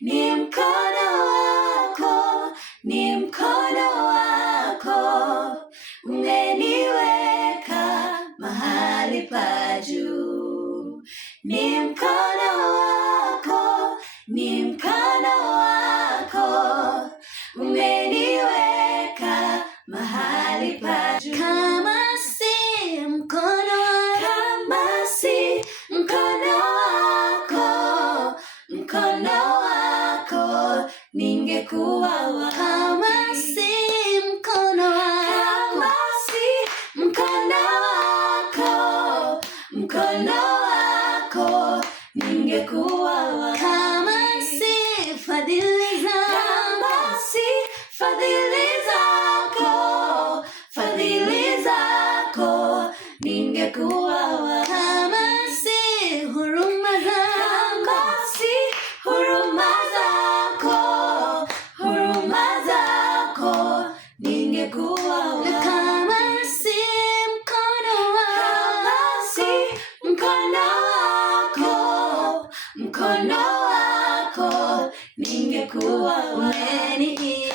ni mkono wako, ni mkono wako umeniweka mahali pa juu. Ni mkono wako, ni mkono wako umeniweka mahali pa juu. Kama si mkono wako, kama si mkono wako, mkono wako ningekuwa wapi? Kama si mkono wako, kama si mkono wako, mkono wako ningekuwa wapi? Kama si fadhili zako, kama si fadhili zako, fadhili zako ningekuwa wapi? Kama si huruma zako, kama si huruma zako, huruma zako ningekuwa wapi? Kama si mkono wako, kama si mkono wako, mkono wako ningekuwa wapi?